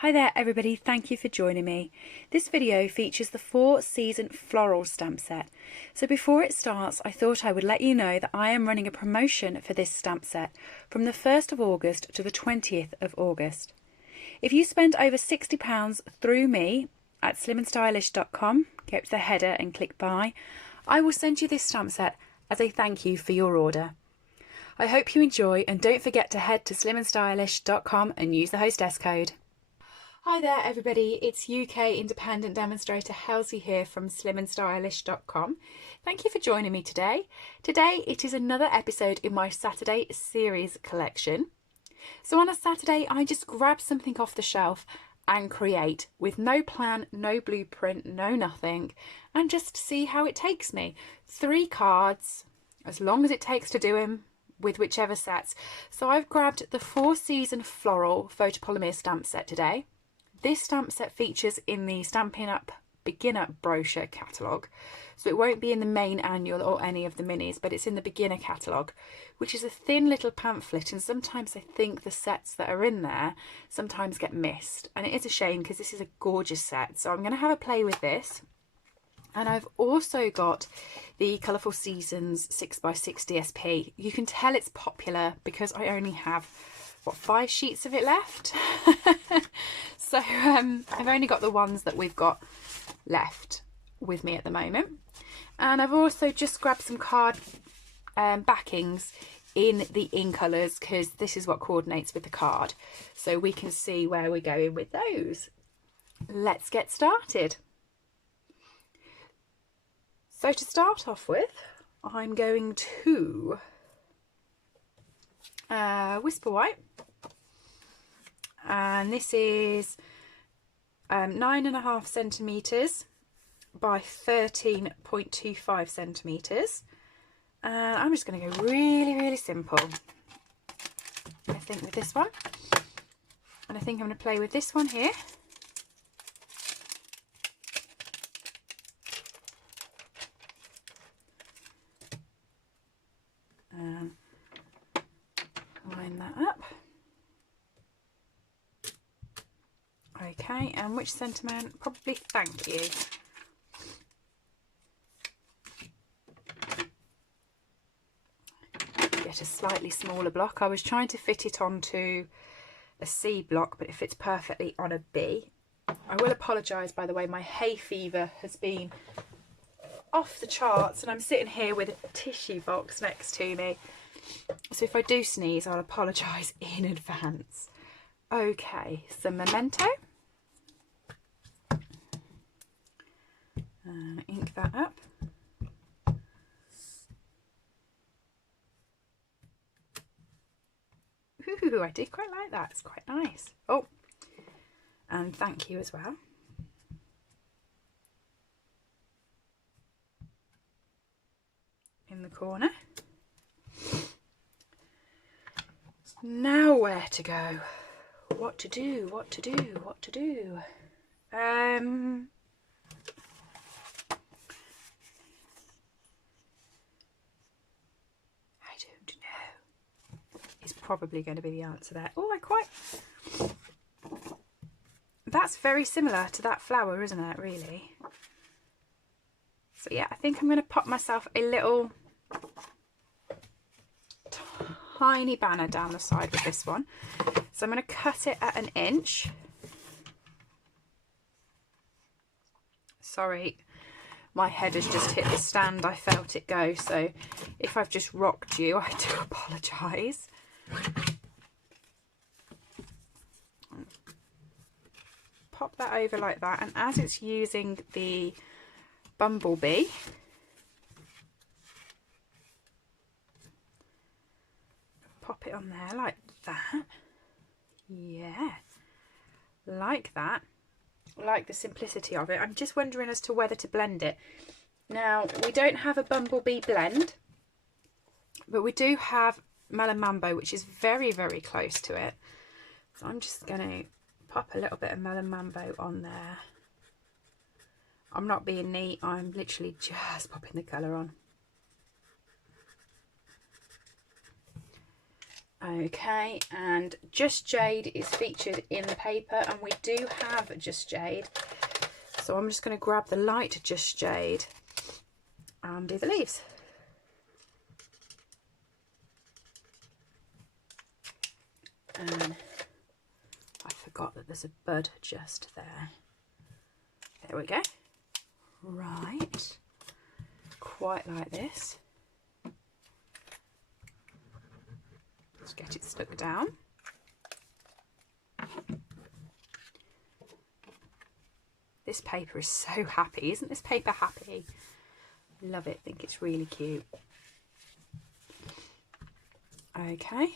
Hi there everybody, thank you for joining me. This video features the 4-season floral stamp set. So before it starts, I thought I would let you know that I am running a promotion for this stamp set from the 1st of August to the 20th of August. If you spend over £60 through me at slimandstylish.com, go to the header and click buy, I will send you this stamp set as a thank you for your order. I hope you enjoy, and don't forget to head to slimandstylish.com and use the hostess code. Hi there everybody, it's UK independent demonstrator Halsey here from slimandstylish.com. Thank you for joining me today. Today it is another episode in my Saturday series collection. So on a Saturday I just grab something off the shelf and create with no plan, no blueprint, no nothing, and just see how it takes me. 3 cards, as long as it takes to do them, with whichever sets. So I've grabbed the 4-season floral photopolymer stamp set today. This stamp set features in the Stampin Up beginner brochure catalogue, so it won't be in the main annual or any of the minis, but it's in the beginner catalogue, which is a thin little pamphlet, and sometimes I think the sets that are in there sometimes get missed, and it is a shame because this is a gorgeous set. So I'm going to have a play with this. And I've also got the Colourful Seasons 6x6 DSP. You can tell it's popular because I only have, what, 5 sheets of it left? So I've only got the ones that we've got left with me at the moment. And I've also just grabbed some card backings in the in colours, because this is what coordinates with the card. So we can see where we're going with those. Let's get started. So to start off with, I'm going to Whisper White, and this is 9.5 centimetres by 13.25 centimetres, and I'm just going to go really simple, I think, with this one. And I think I'm going to play with this one here. Line that up. Okay, and which sentiment? Probably thank you. Get a slightly smaller block. I was trying to fit it onto a C block, but it fits perfectly on a B. I will apologise, by the way, my hay fever has been off the charts, and I'm sitting here with a tissue box next to me. So if I do sneeze, I'll apologise in advance. Okay, some Memento. And ink that up. Ooh, I did quite like that. It's quite nice. Oh, and thank you as well. In the corner. Now where to go? What to do? What to do? What to do? I don't know. Is probably going to be the answer there. Oh, that's very similar to that flower, isn't it, really? So yeah, I think I'm going to pop myself a little tiny banner down the side with this one. So I'm going to cut it at 1 inch. Sorry, my head has just hit the stand. I felt it go, so if I've just rocked you, I do apologise. Pop that over like that, and as it's using the bumblebee, pop it on there like that. Yeah, like that. Like the simplicity of it. I'm just wondering as to whether to blend it. Now, we don't have a bumblebee blend, but we do have Melon Mambo, which is very close to it. So I'm just going to pop a little bit of Melon Mambo on there. I'm not being neat, I'm literally just popping the colour on. Okay, and Just Jade is featured in the paper, and we do have Just Jade. So I'm just going to grab the light Just Jade and do the leaves. And I forgot that there's a bud just there. There we go. Right. Quite like this. Let's get it stuck down. This paper is so happy. Isn't this paper happy? Love it. Think it's really cute. Okay.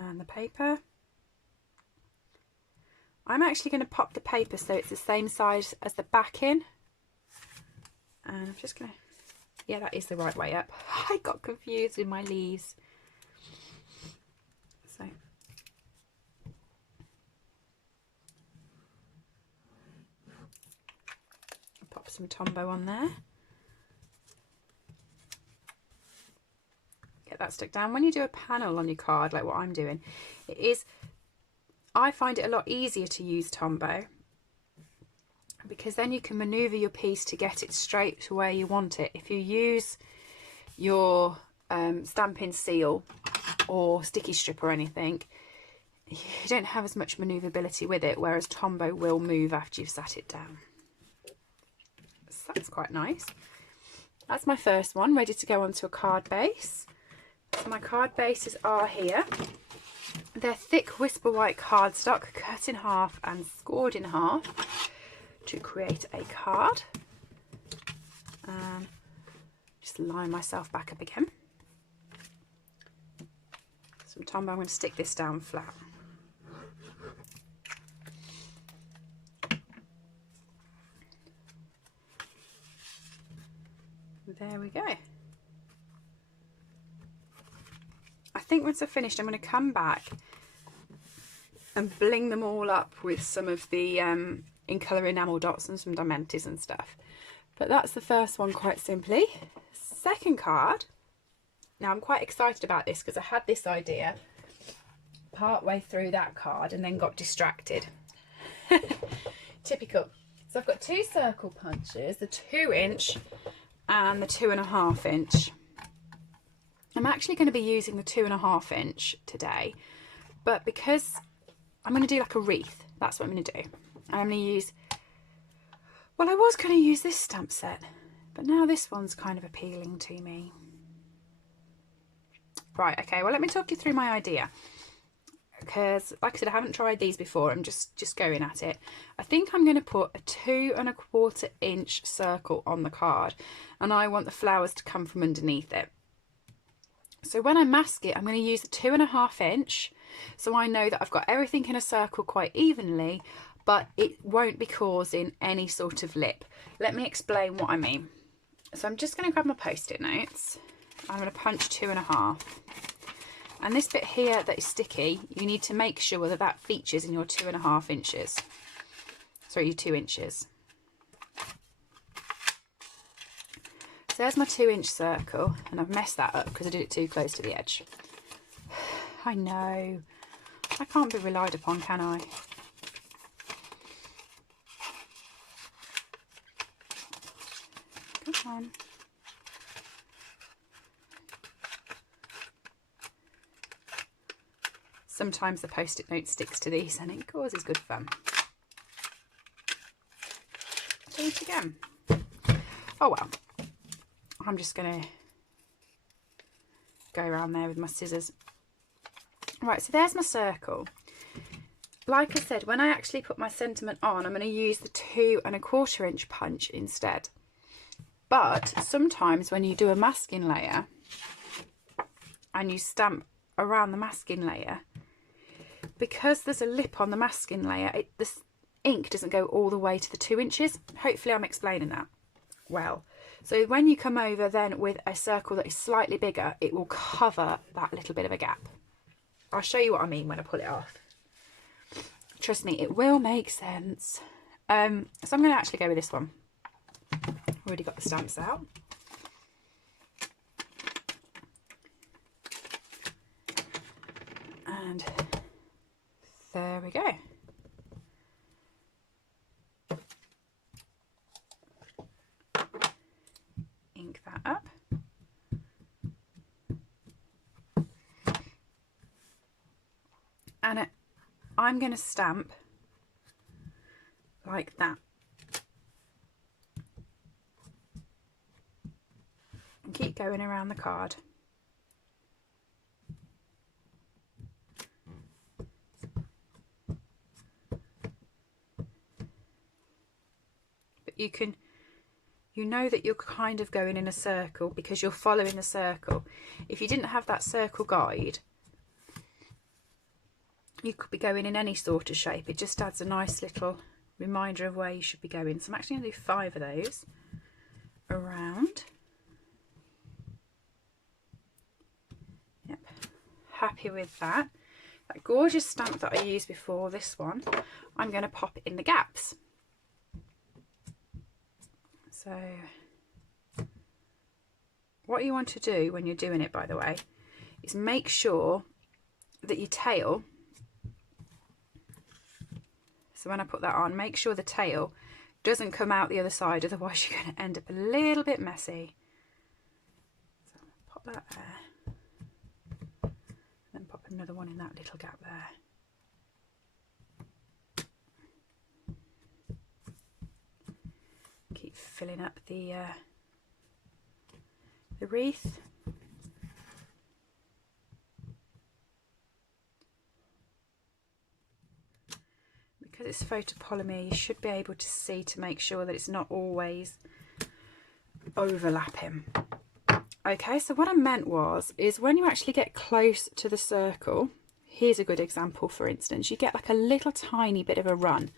And the paper. I'm actually going to pop the paper so it's the same size as the backing. And I'm just going to... Yeah, that is the right way up. I got confused with my leaves. So... Pop some Tombow on there. Get that stuck down. When you do a panel on your card, like what I'm doing, I find it a lot easier to use Tombow because then you can maneuver your piece to get it straight to where you want it. If you use your Stampin' Seal or sticky strip or anything, you don't have as much maneuverability with it, whereas Tombow will move after you've sat it down. So that's quite nice. That's my first one, ready to go onto a card base. So my card bases are here. They're thick Whisper White cardstock, cut in half and scored in half to create a card. Just line myself back up again. Some Tombow, I'm going to stick this down flat. There we go. I think once I've finished, I'm going to come back and bling them all up with some of the in colour enamel dots and some diamantes and stuff. But that's the first one, quite simply. Second card. Now I'm quite excited about this because I had this idea part way through that card and then got distracted. Typical. So I've got two circle punches, the 2" and the 2.5". I'm actually going to be using the 2.5" today, but because I'm going to do like a wreath, that's what I'm going to do. I'm going to use, well, I was going to use this stamp set, but now this one's kind of appealing to me. Right, okay, well, let me talk you through my idea, because like I said, I haven't tried these before. I'm just going at it. I think I'm going to put a 2¼ circle on the card, and I want the flowers to come from underneath it. So when I mask it, I'm going to use the 2.5", so I know that I've got everything in a circle quite evenly, but it won't be causing any sort of lip. Let me explain what I mean. So I'm just going to grab my Post-it notes. I'm going to punch 2.5. And this bit here that is sticky, you need to make sure that that features in your 2.5 inches. Sorry, your 2 inches. So there's my 2" circle, and I've messed that up because I did it too close to the edge. I know. I can't be relied upon, can I? Come on. Sometimes the Post-it note sticks to these and it causes good fun. Do it again. Oh well. I'm just going to go around there with my scissors. Right, so there's my circle. Like I said, when I actually put my sentiment on, I'm going to use the 2¼ punch instead. But sometimes when you do a masking layer and you stamp around the masking layer, because there's a lip on the masking layer, the ink doesn't go all the way to the 2 inches. Hopefully I'm explaining that well. So when you come over then with a circle that is slightly bigger, it will cover that little bit of a gap. I'll show you what I mean when I pull it off. Trust me, it will make sense. So I'm going to actually go with this one. Already got the stamps out. we go. Ink that up. And I'm going to stamp like that. And keep going around the card. But you know that you're kind of going in a circle because you're following the circle. If you didn't have that circle guide, you could be going in any sort of shape. It just adds a nice little reminder of where you should be going. So I'm actually going to do 5 of those around. Yep, happy with that. That gorgeous stamp that I used before, this one, I'm going to pop it in the gaps. So what you want to do when you're doing it, by the way, is make sure that your tail, so when I put that on, make sure the tail doesn't come out the other side, otherwise you're going to end up a little bit messy. So pop that there, and then pop another one in that little gap there. Keep filling up the wreath. Because it's photopolymer, you should be able to see to make sure that it's not always overlapping. Okay, so what I meant is when you actually get close to the circle, here's a good example. For instance, you get like a little tiny bit of a run.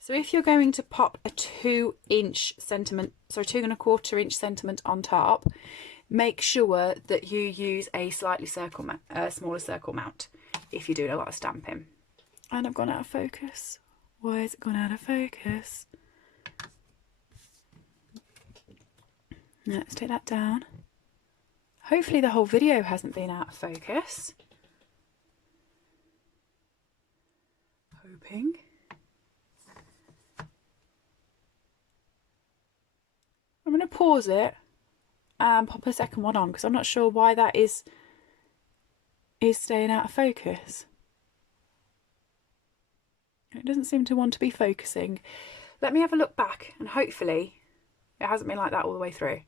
So if you're going to pop a 2-inch sentiment, so 2¼ inch sentiment on top, make sure that you use a slightly smaller circle mount if you're doing a lot of stamping. And I've gone out of focus. Why has it gone out of focus? Now let's take that down. Hopefully the whole video hasn't been out of focus. Hoping. I'm going to pause it and pop a second one on because I'm not sure why that is staying out of focus. It doesn't seem to want to be focusing. Let me have a look back and hopefully it hasn't been like that all the way through.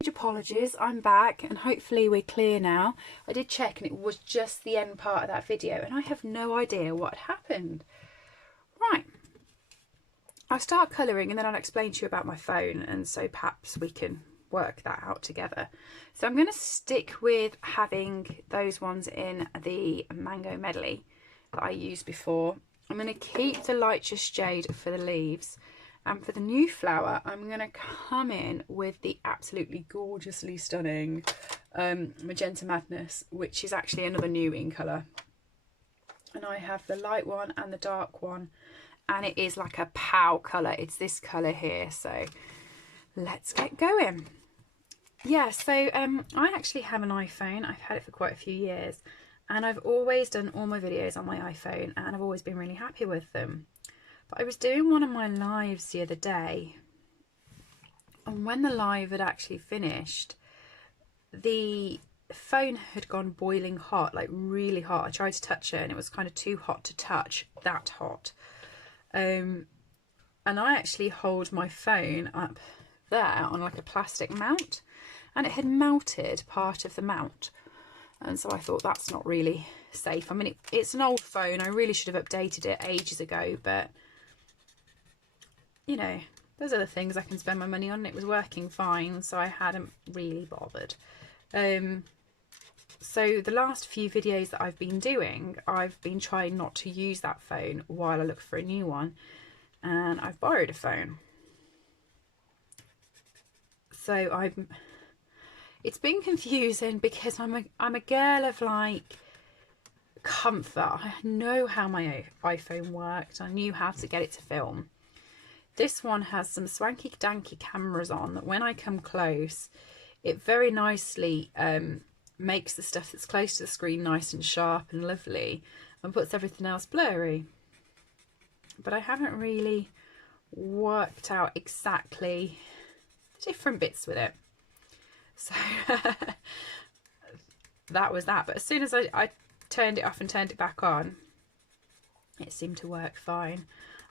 Huge apologies, I'm back and hopefully we're clear now. I did check and it was just the end part of that video and I have no idea what happened. Right, I'll start colouring and then I'll explain to you about my phone, and so perhaps we can work that out together. So I'm going to stick with having those ones in the Mango Medley that I used before. I'm going to keep the Lightest Jade for the leaves, and for the new flower I'm going to come in with the absolutely gorgeously stunning Magenta Madness, which is actually another new in colour. And I have the light one and the dark one, and it is like a pow colour. It's this colour here, so let's get going. Yeah, so I actually have an iPhone. I've had it for quite a few years. And I've always done all my videos on my iPhone and I've always been really happy with them. But I was doing one of my lives the other day, and when the live had actually finished, the phone had gone boiling hot, like really hot. I tried to touch it and it was kind of too hot to touch, that hot. And I actually hold my phone up there on like a plastic mount, and it had melted part of the mount. And so I thought that's not really safe. I mean, it's an old phone. I really should have updated it ages ago, but you know, there's other things I can spend my money on. It was working fine, so I hadn't really bothered. So the last few videos that I've been doing, I've been trying not to use that phone while I look for a new one, and I've borrowed a phone. So it's been confusing because I'm a girl of like comfort. I know how my iPhone worked. I knew how to get it to film. This one has some swanky danky cameras on that when I come close, it very nicely makes the stuff that's close to the screen nice and sharp and lovely. and puts everything else blurry. But I haven't really worked out exactly different bits with it. So that was that. But as soon as I turned it off and turned it back on, it seemed to work fine.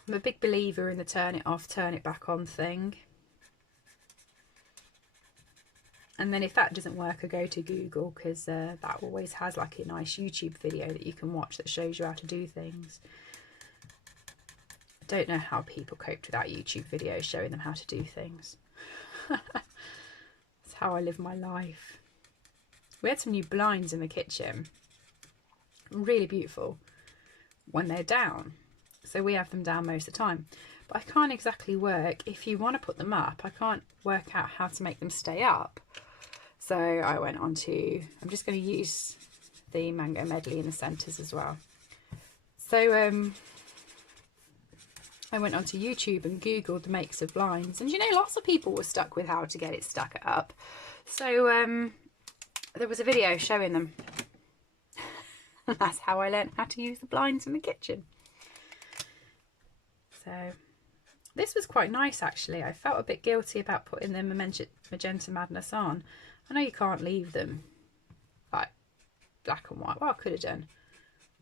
I'm a big believer in the turn it off, turn it back on thing. And then if that doesn't work, I go to Google, because that always has like a nice YouTube video that you can watch that shows you how to do things. I don't know how people coped without YouTube videos showing them how to do things. That's how I live my life. We had some new blinds in the kitchen. Really beautiful when they're down. So we have them down most of the time. But I can't exactly work, if you want to put them up, I can't work out how to make them stay up. So I went on to, I'm just going to use the Mango Medley in the centres as well. So I went onto YouTube and Googled the makes of blinds, and you know, lots of people were stuck with how to get it stuck up. So there was a video showing them. And that's how I learned how to use the blinds in the kitchen. So this was quite nice actually. I felt a bit guilty about putting the Magenta Madness on. I know you can't leave them like black and white. Well, I could have done.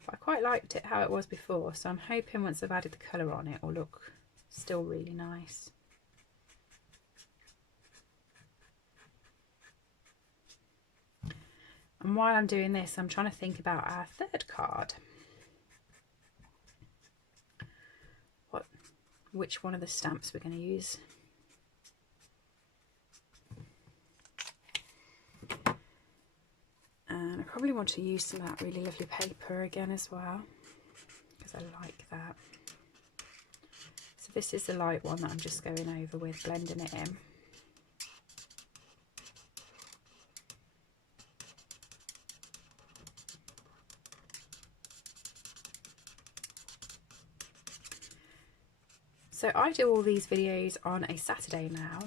But I quite liked it how it was before. So I'm hoping once I've added the colour on, it will look still really nice. And while I'm doing this, I'm trying to think about our third card. Which one of the stamps we're going to use. And I probably want to use some of that really lovely paper again as well, because I like that. So this is the light one that I'm just going over with, blending it in. So I do all these videos on a Saturday now.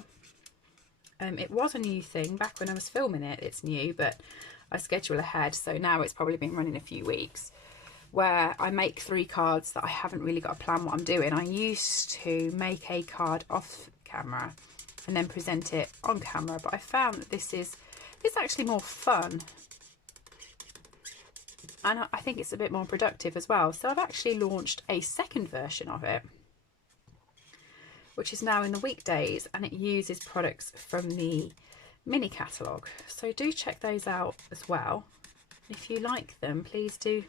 It was a new thing back when I was filming it, it's new, but I schedule ahead, so now it's probably been running a few weeks, where I make 3 cards that I haven't really got a plan what I'm doing. I used to make a card off camera and then present it on camera, but I found that this is actually more fun, and I think it's a bit more productive as well. So I've actually launched a second version of it, which is now in the weekdays, and it uses products from the mini catalogue. So do check those out as well. If you like them, please do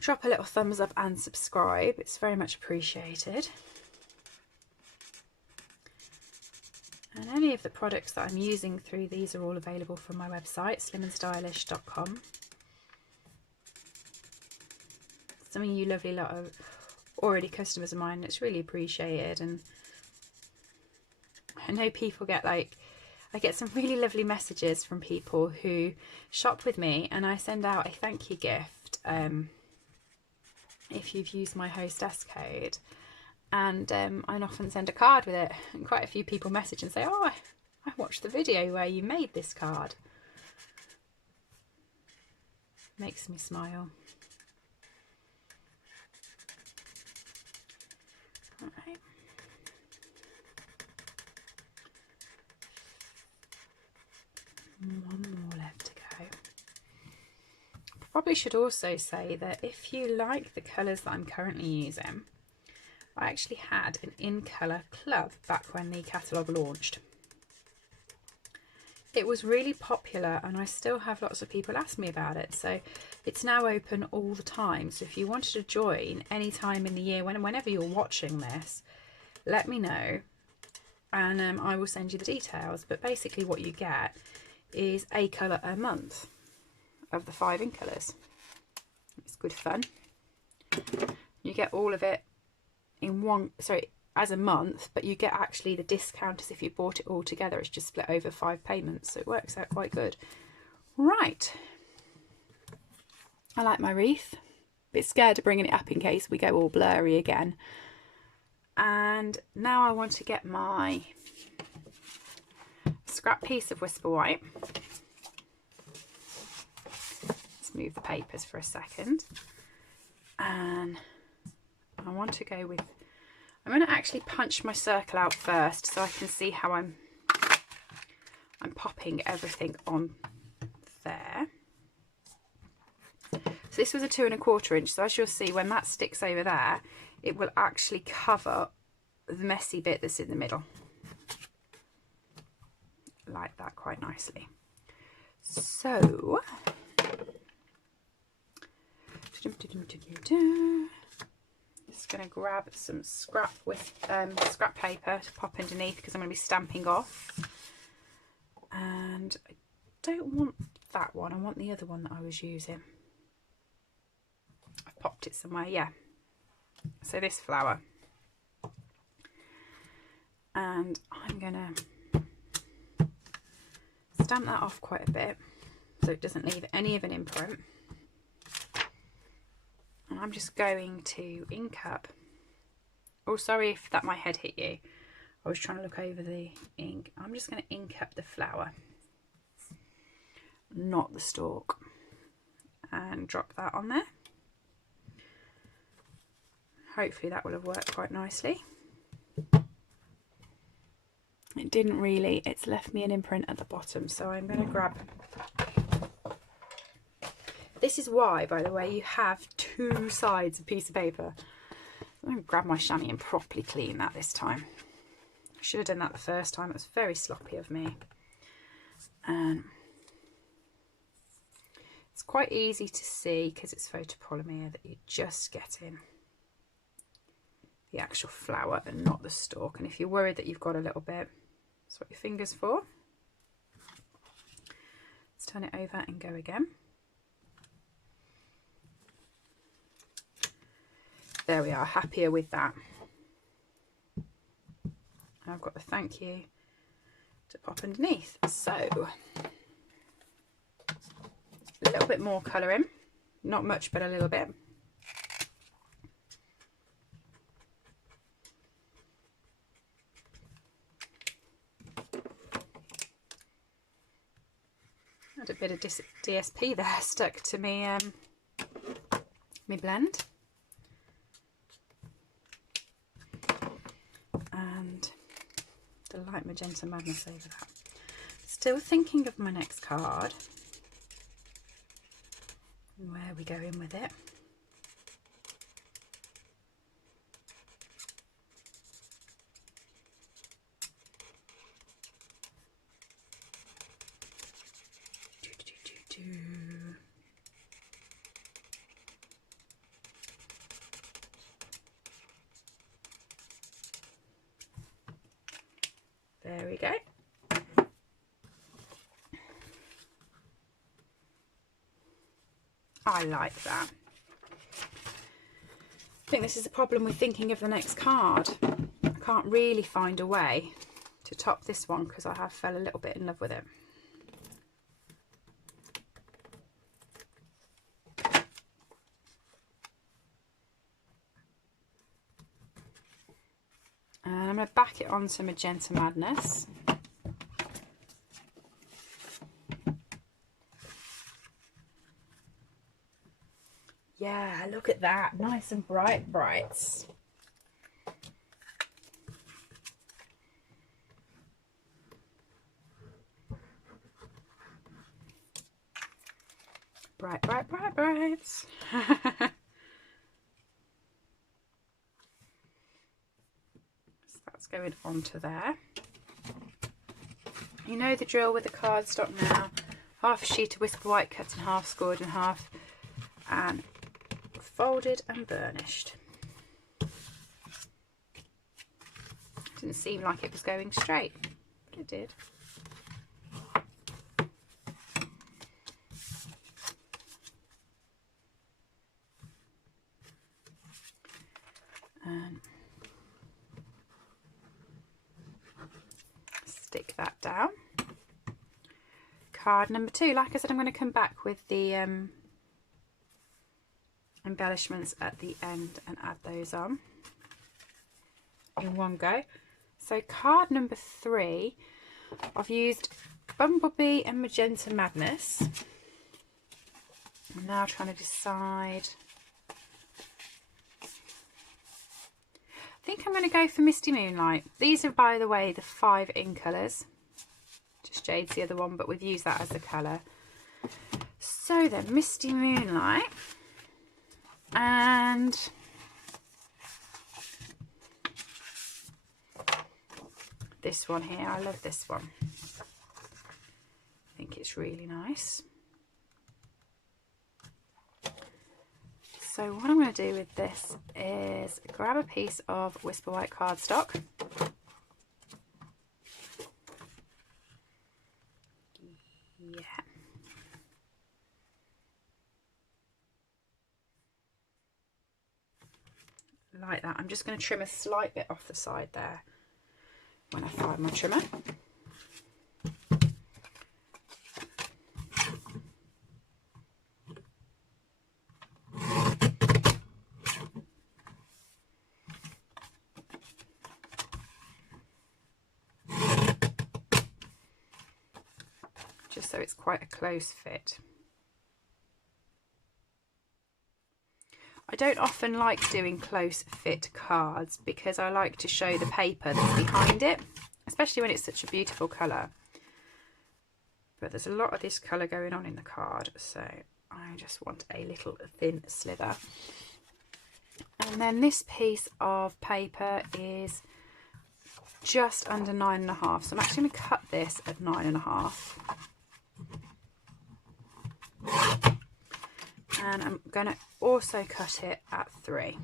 drop a little thumbs up and subscribe. It's very much appreciated. And any of the products that I'm using through these are all available from my website, slimandstylish.com. Some of you lovely lot are already customers of mine. It's really appreciated, and I know people get like, I get some really lovely messages from people who shop with me, and I send out a thank you gift if you've used my hostess code, and I often send a card with it, and quite a few people message and say, oh, I watched the video where you made this card. Makes me smile. All right. One more left to go. Probably should also say that if you like the colours that I'm currently using, I actually had an in colour club back when the catalogue launched. It was really popular, and I still have lots of people ask me about it, so it's now open all the time. So if you wanted to join any time in the year, whenever you're watching this, let me know, and I will send you the details. But basically what you get is a colour a month of the 5 in colours. It's good fun. You get all of it in one, sorry, as a month, but you get actually the discount as if you bought it all together. It's just split over 5 payments, so it works out quite good. Right, I like my wreath. Bit scared of bringing it up in case we go all blurry again. And now I want to get my scrap piece of Whisper White. Let's move the papers for a second. And I want to go with, I'm going to actually punch my circle out first so I can see how I'm popping everything on there. So this was a 2 1/4 inch, so as you'll see, when that sticks over there, it will actually cover the messy bit that's in the middle, like that, quite nicely. So just going to grab some scrap paper to pop underneath, because I'm going to be stamping off. And I don't want that one, I want the other one that I was using. I've popped it somewhere, yeah. So this flower. And I'm going to stamp that off quite a bit so it doesn't leave any of an imprint. And I'm just going to ink up. Oh, sorry if that my head hit you. I was trying to look over the ink. I'm just going to ink up the flower, not the stalk, and drop that on there. Hopefully that will have worked quite nicely. It didn't really, it's left me an imprint at the bottom, so I'm going to grab, this is why, by the way, you have 2 sides of piece of paper. I'm going to grab my chamois and properly clean that this time. I should have done that the first time, it was very sloppy of me. And it's quite easy to see, because it's photopolymer, that you're just getting the actual flower and not the stalk. And if you're worried that you've got a little bit, that's what your finger's for. Let's turn it over and go again. There we are, happier with that. And I've got the thank you to pop underneath. So a little bit more colouring, not much but a little bit. Had a bit of DSP there stuck to me, me blend. And the light magenta madness over that. Still thinking of my next card. Where are we going with it? There we go. I like that. I think this is a problem with thinking of the next card. I can't really find a way to top this one because I have fell a little bit in love with it. And I'm going to back it onto Magenta Madness. Yeah, look at that. Nice and bright brights. Bright, bright, bright, brights. So that's going onto there. You know the drill with the cardstock now. Half a sheet of Whisper White cut in half, scored in half, and folded and burnished. Didn't seem like it was going straight, but it did. And stick that down. Card number 2. Like I said, I'm going to come back with the embellishments at the end and add those on in one go. So card number 3, I've used Bumblebee and Magenta Madness. I'm now trying to decide I'm going to go for Misty Moonlight. These are, by the way, the 5 in colours. Just Jade's the other one, but we've used that as the colour. So then, Misty Moonlight. And this one here, I love this one. I think it's really nice. So what I'm going to do with this is grab a piece of Whisper White cardstock. Yeah. Like that. I'm just going to trim a slight bit off the side there when I find my trimmer. Just so it's quite a close fit. I don't often like doing close fit cards because I like to show the paper that's behind it, especially when it's such a beautiful colour. But there's a lot of this colour going on in the card, so I just want a little thin slither. And then this piece of paper is just under 9.5, so I'm actually going to cut this at 9.5. And I'm going to also cut it at 3.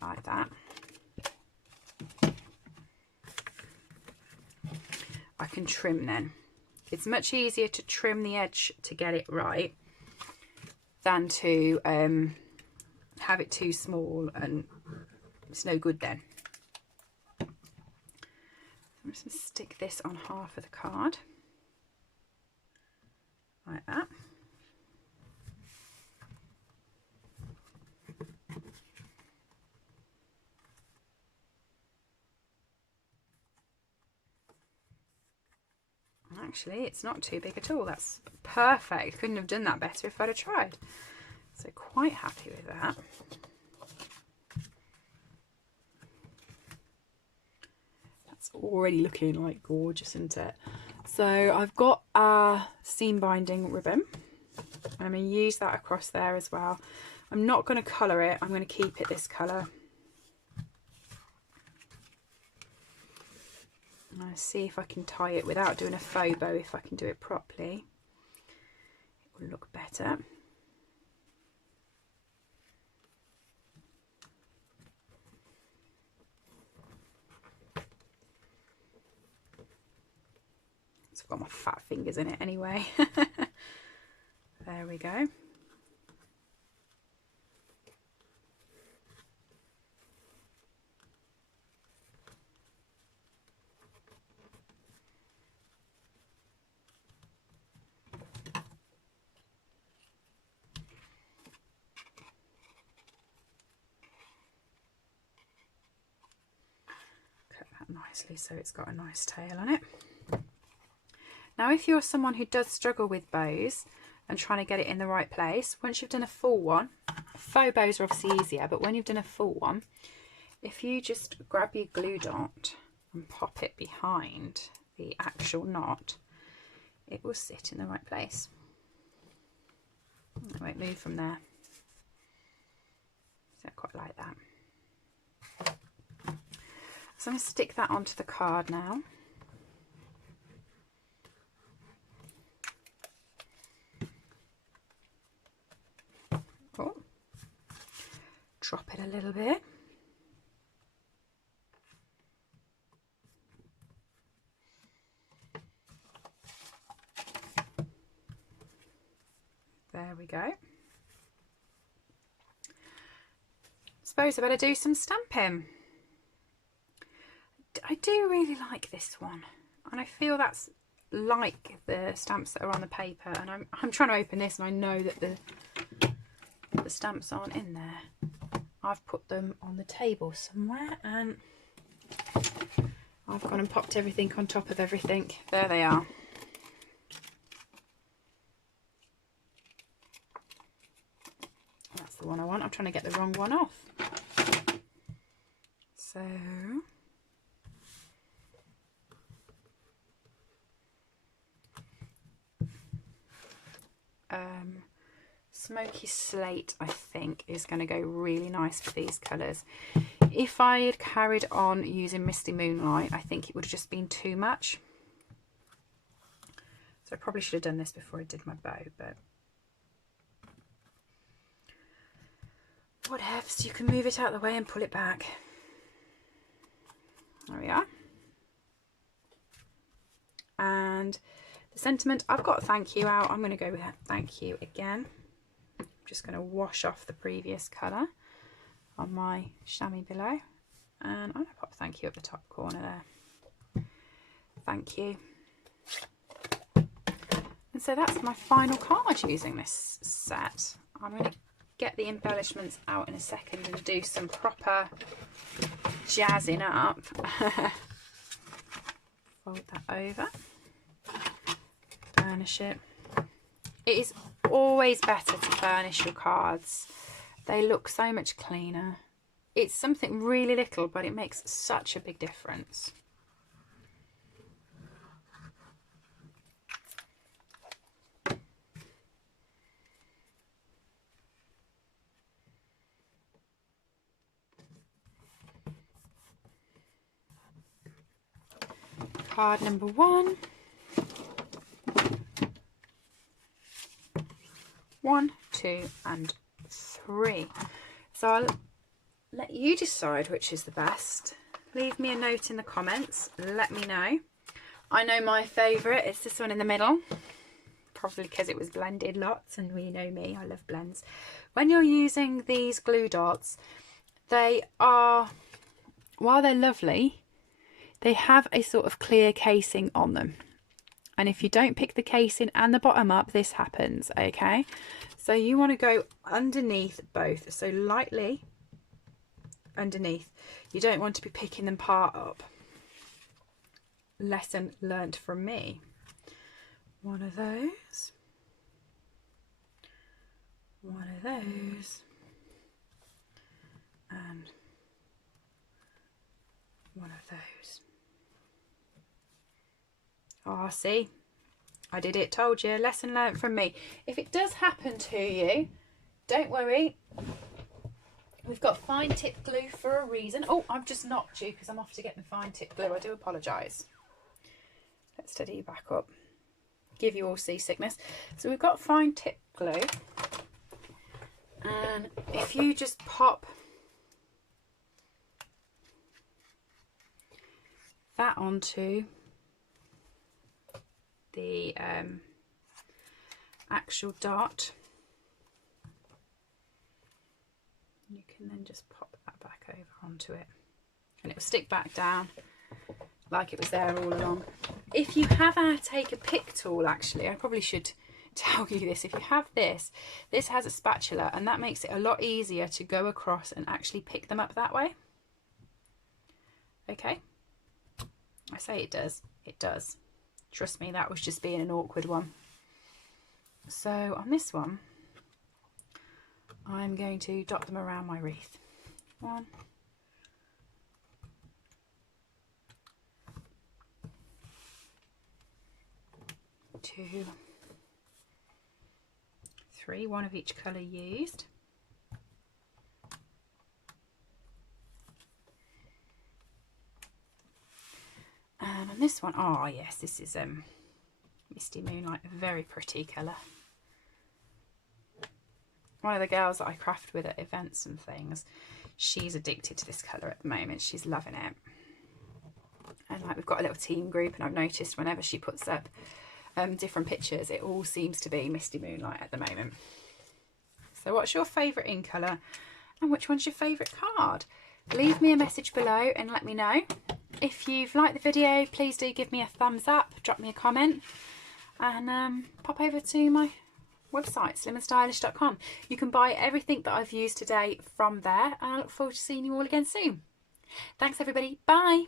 Like that. I can trim then. It's much easier to trim the edge to get it right than to have it too small and it's no good then. I'm just going to stick this on half of the card. Like that. Actually, it's not too big at all. That's perfect. Couldn't have done that better if I'd have tried. So quite happy with that. That's already looking like gorgeous, isn't it? So I've got a seam binding ribbon. I'm going to use that across there as well. I'm not going to colour it. I'm going to keep it this colour. I'm going to see if I can tie it without doing a faux bow. If I can do it properly, it will look better. I've got my fat fingers in it anyway. There we go. Cut that nicely so it's got a nice tail on it. Now, if you're someone who does struggle with bows and trying to get it in the right place, once you've done a full one, faux bows are obviously easier, but when you've done a full one, if you just grab your glue dot and pop it behind the actual knot, it will sit in the right place. It won't move from there. So I quite like that. So I'm going to stick that onto the card now. Oh, drop it a little bit. There we go. Suppose I better do some stamping. I do really like this one, and I feel that's like the stamps that are on the paper, and I'm trying to open this and I know that the stamps aren't in there. I've put them on the table somewhere and I've gone and popped everything on top of everything. There they are. That's the one I want. I'm trying to get the wrong one off. So smoky slate, I think, is going to go really nice for these colours. If I had carried on using Misty Moonlight, I think it would have just been too much. So I probably should have done this before I did my bow, but whatever, so you can move it out of the way and pull it back. There we are. And the sentiment, I've got thank you out. I'm going to go with thank you again. I'm just going to wash off the previous colour on my chamois below. And I'm going to pop thank you at the top corner there. Thank you. And so that's my final card using this set. I'm going to get the embellishments out in a second and do some proper jazzing up. Fold that over. Burnish it. It is always better to burnish your cards. They look so much cleaner. It's something really little, but it makes such a big difference. Card number 1. 1, 2 and 3. So I'll let you decide which is the best. Leave me a note in the comments, let me know. I know my favourite is this one in the middle, probably because it was blended lots, and we know me, I love blends. When you're using these glue dots, they are, while they're lovely, they have a sort of clear casing on them. And if you don't pick the casing and the bottom up, this happens, okay? So you want to go underneath both, so lightly underneath. You don't want to be picking them part up. Lesson learnt from me. One of those. One of those. And one of those. Oh, see, I did it, told you, lesson learnt from me. If it does happen to you, don't worry. We've got fine tip glue for a reason. Oh, I've just knocked you because I'm off to get my fine tip glue. I do apologise. Let's steady you back up. Give you all seasickness. So we've got fine tip glue. And if you just pop that onto the actual dot, you can then just pop that back over onto it and it will stick back down like it was there all along. If you have take a pick tool, actually I probably should tell you this, if you have this has a spatula, and that makes it a lot easier to go across and actually pick them up that way. Okay, I say it does, it does. Trust me, that was just being an awkward one. So on this one, I'm going to dot them around my wreath. 1, 2, 3, one of each colour used. And on this one, oh yes, this is Misty Moonlight, a very pretty colour. One of the girls that I craft with at events and things, she's addicted to this colour at the moment. She's loving it. And like, we've got a little team group, and I've noticed whenever she puts up different pictures, it all seems to be Misty Moonlight at the moment. So what's your favourite in colour, and which one's your favourite card? Leave me a message below and let me know. If you've liked the video, please do give me a thumbs up, drop me a comment, and pop over to my website, slimandstylish.com. You can buy everything that I've used today from there, and I look forward to seeing you all again soon. Thanks everybody, bye!